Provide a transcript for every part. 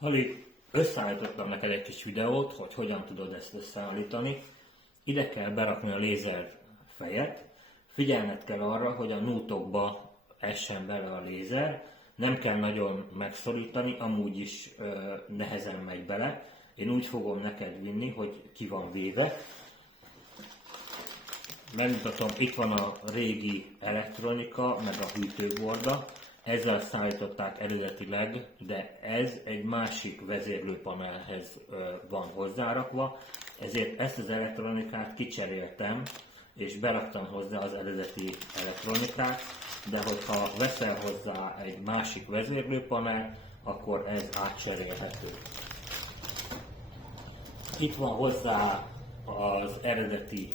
Hali, összeállítottam neked egy kis videót, hogy hogyan tudod ezt összeállítani. Ide kell berakni a lézer fejet. Figyelned kell arra, hogy a nútokba essen bele a lézer. Nem kell nagyon megszorítani, amúgy is nehezen megy bele. Én úgy fogom neked vinni, hogy ki van véve. Megmutatom, itt van a régi elektronika, meg a hűtőborda. Ezzel szállították eredetileg, de ez egy másik vezérlőpanelhez van hozzárakva, ezért ezt az elektronikát kicseréltem, és beraktam hozzá az eredeti elektronikát, de hogyha veszel hozzá egy másik vezérlőpanel, akkor ez átcserélhető. Itt van hozzá az eredeti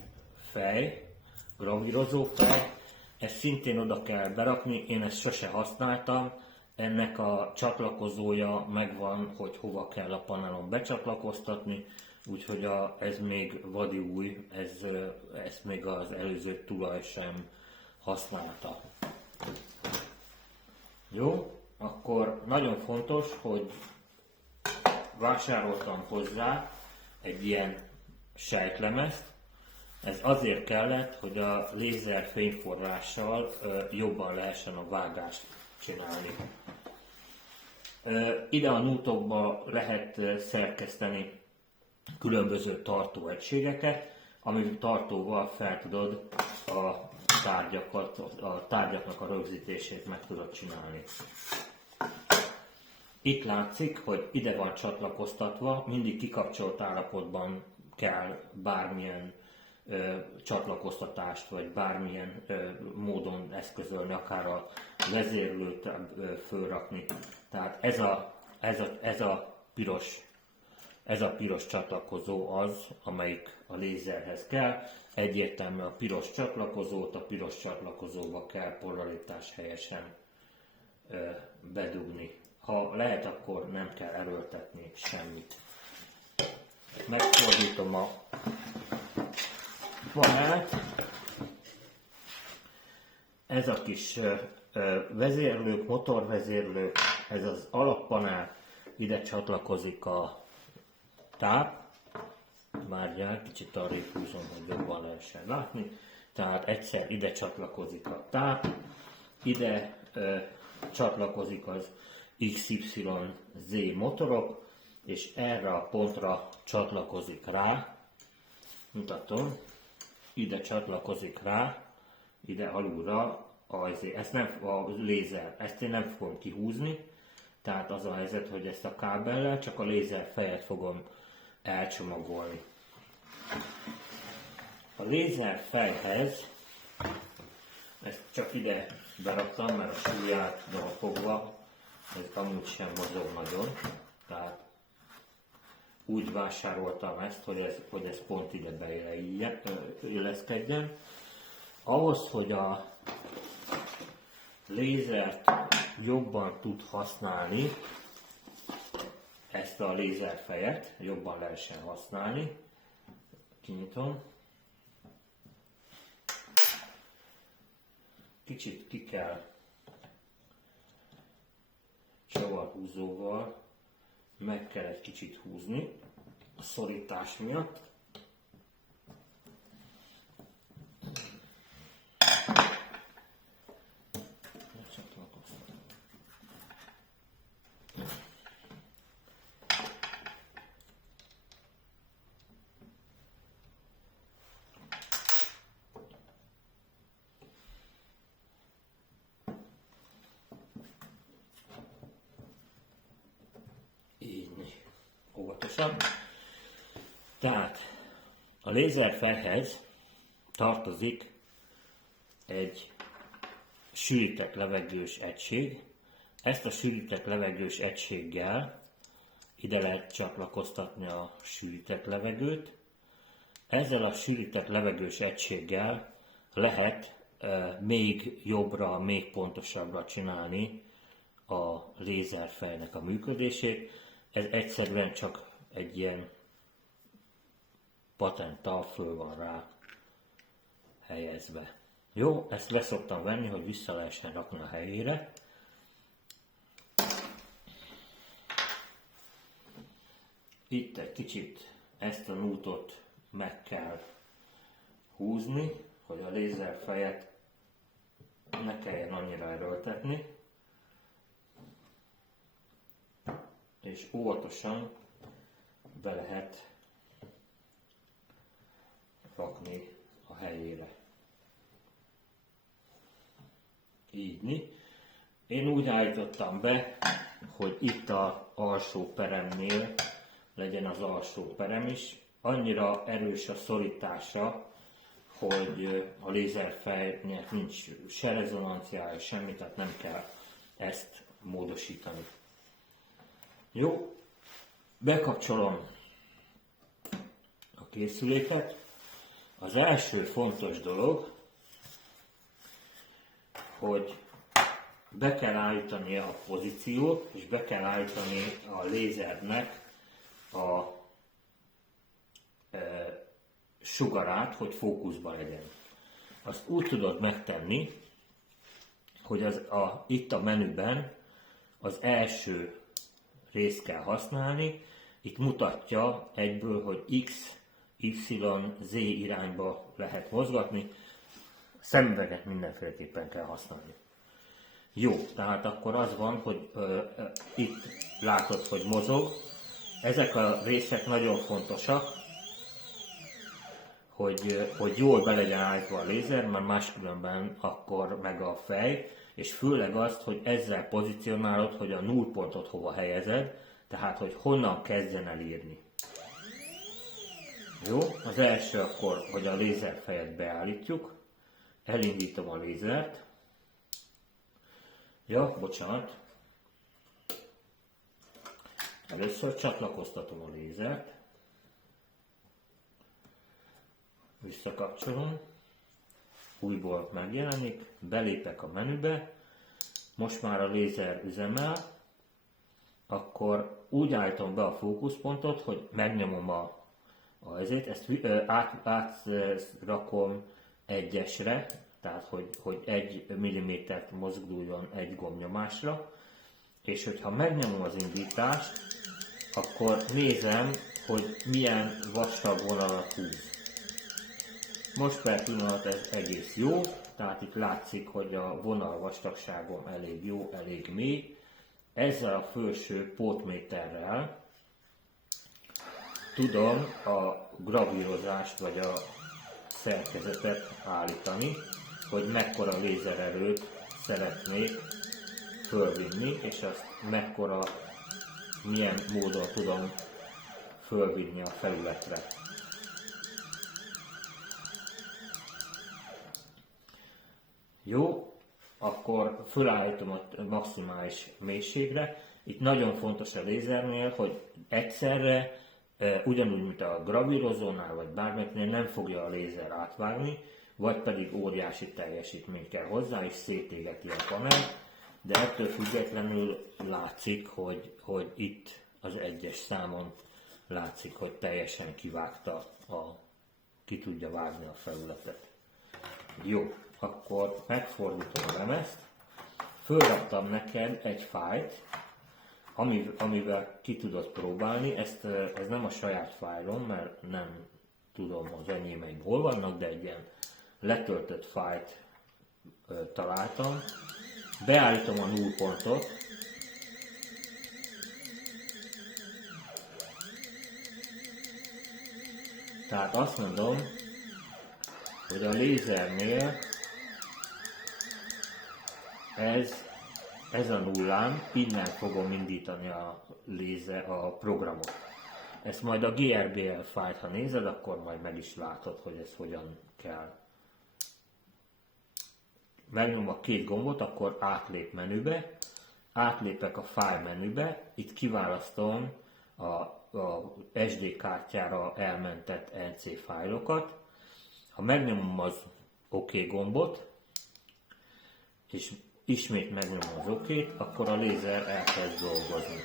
fej, gravírozó fej, ezt szintén oda kell berakni, én ezt sose használtam, ennek a csatlakozója megvan, hogy hova kell a panelon becsatlakoztatni, úgyhogy ez még vadi új, ezt még az előző tulaj sem használta. Jó, akkor nagyon fontos, hogy vásároltam hozzá egy ilyen sejtlemezt. Ez azért kellett, hogy a lézer fényforrással jobban lehessen a vágást csinálni. Ide a nútokba lehet szerkeszteni különböző tartóegységeket, ami tartóval fel tudod a tárgyaknak a rögzítését meg tudod csinálni. Itt látszik, hogy ide van csatlakoztatva, mindig kikapcsolt állapotban kell bármilyen csatlakoztatást, vagy bármilyen módon eszközölni, akár a vezérlőt fölrakni. Tehát ez a piros csatlakozó az, amelyik a lézerhez kell. Egyértelműen a piros csatlakozót a piros csatlakozóba kell polaritás helyesen bedugni. Ha lehet, akkor nem kell erőltetni semmit. Megfordítom a panelt. Ez a kis vezérlők, motorvezérlők, ez az alappanel, ide csatlakozik a táp. Várjál, kicsit arrébb húzom, hogy jobban lehessen látni. Tehát egyszer ide csatlakozik a táp, ide csatlakozik az XYZ motorok, és erre a pontra csatlakozik rá, mutatom, ide csatlakozik rá, ide alulra a lézer. Ezt én nem fogom kihúzni, tehát az a helyzet, hogy ezt a kábellel csak a lézer fejet fogom elcsomagolni. A lézer fejhez ezt csak ide beraktam, mert a súlyától fogva ez amúgy sem mozog nagyon, tehát úgy vásároltam ezt, hogy ez pont ide beilleszkedjen. Ahhoz, hogy a lézert jobban tud használni, ezt a lézerfejet jobban lehessen használni, kinyitom. Kicsit ki kell csavarhúzóval, meg kell egy kicsit húzni a szorítás miatt. Óvatosan. Tehát a lézerfelhez tartozik egy sűrített levegős egység. Ezt a sűrített levegős egységgel ide lehet csatlakoztatni a sűrített levegőt. Ezzel a sűrített levegős egységgel lehet még jobbra, még pontosabbra csinálni a lézerfejnek a működését. Ez egyszerűen csak egy ilyen patenttal föl van rá helyezve. Jó, ezt le szoktam venni, hogy vissza lehessen rakni a helyére. itt egy kicsit ezt a nútot meg kell húzni, hogy a lézerfejet ne kelljen annyira erőltetni, és óvatosan be lehet rakni a helyére. Így. Én úgy állítottam be, hogy itt az alsó peremnél legyen az alsó perem is. Annyira erős a szorítása, hogy a lézerfejnek nincs se rezonanciája, semmi, tehát nem kell ezt módosítani. Jó, bekapcsolom a készüléket. Az első fontos dolog, hogy be kell állítani a pozíciót, és be kell állítani a lézernek a sugarát, hogy fókuszban legyen. Azt úgy tudod megtenni, hogy itt a menüben az első részt kell használni. Itt mutatja egyből, hogy X, Y, Z irányba lehet mozgatni. Szemüveget mindenféleképpen kell használni. Jó, tehát akkor az van, hogy itt látod, hogy mozog. Ezek a részek nagyon fontosak, hogy jól be legyen állítva a lézer, mert máskülönben akkor meg a fej, és főleg azt, hogy ezzel pozícionálod, hogy a nullpontot hova helyezed, tehát hogy honnan kezdjen el írni. Jó, az első akkor, hogy a lézerfejet beállítjuk, elindítom a lézert. Ja, bocsánat. Először csatlakoztatom a lézert. Visszakapcsolom. Újból megjelenik. Belépek a menübe. Most már a lézer üzemel. Akkor úgy állítom be a fókuszpontot, hogy megnyomom ezért. Ezt átrakom egyesre. Tehát, hogy 1 mm-t mozguljon egy gombnyomásra, és hogyha megnyomom az indítást, akkor nézem, hogy milyen vastag vonalat húz. Most per pillanat ez egész jó, tehát itt látszik, hogy a vonal vastagságom elég jó, elég mély. Ezzel a felső pótméterrel tudom a gravírozást vagy a szerkezetet állítani, hogy mekkora lézererőt szeretnék fölvinni, és azt milyen módon tudom fölvinni a felületre. Jó, akkor fölállítom a maximális mélységre. Itt nagyon fontos a lézernél, hogy egyszerre, ugyanúgy, mint a gravírozónál vagy bármelyiknél nem fogja a lézer átvágni, vagy pedig óriási teljesítmény kell hozzá, és szétégeti a panelt, de ettől függetlenül látszik, hogy itt az egyes számon látszik, hogy teljesen kivágta, ki tudja vágni a felületet. Jó, akkor megfordítom a lemezt, fölraktam neked egy fájlt, amivel ki tudod próbálni. Ez nem a saját fájlom, mert nem tudom az enyémeim hol vannak, de egy ilyen letöltött fájlt találtam. Beállítom a nullpontot. Tehát azt mondom, hogy a lézernél ez a nullám, innen fogom indítani a programot. Ezt majd a GRBL fájlt, ha nézed, akkor majd meg is látod, hogy ez hogyan kell. Megnyom a két gombot, akkor átlép menübe, átlépek a file menübe, itt kiválasztom a SD kártyára elmentett NC fájlokat. Ha megnyomom az OK gombot, és ismét megnyomom az OK-t, akkor a lézer elkezd dolgozni.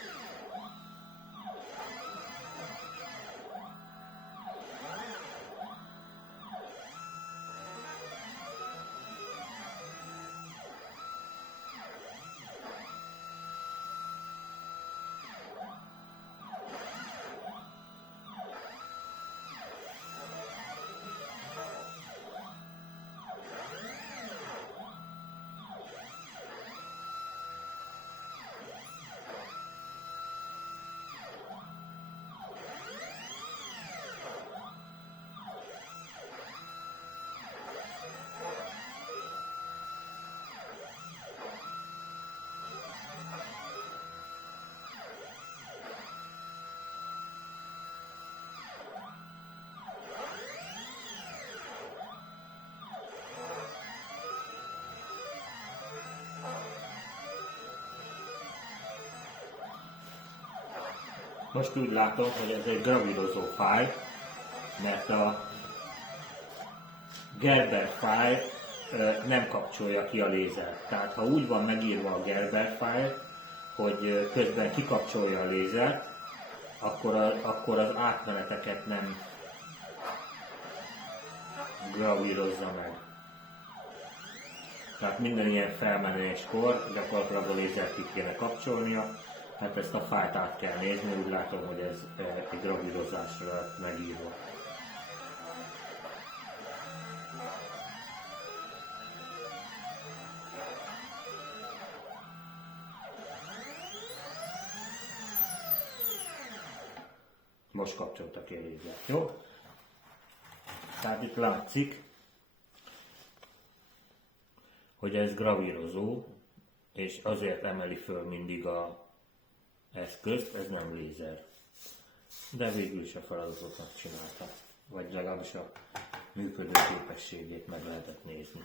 Most úgy látom, hogy ez egy gravírozó fájl, mert a Gerber fájl nem kapcsolja ki a lézert. Tehát ha úgy van megírva a Gerber fájl, hogy közben kikapcsolja a lézert, akkor az átmeneteket nem gravírozza meg. Tehát minden ilyen felmenéskor gyakorlatilag a lézert ki kéne kapcsolnia, hát ezt a fájlt át kell nézni, úgy látom, hogy ez egy gravírozásra lett megírva. Most kapcsolta ki a lézert, jó? Tehát itt látszik, hogy ez gravírozó, és azért emeli föl mindig az eszközt, ez nem lézer. De végül is a feladatot megcsinálta, vagy legalábbis a működő képességét meg lehetett nézni.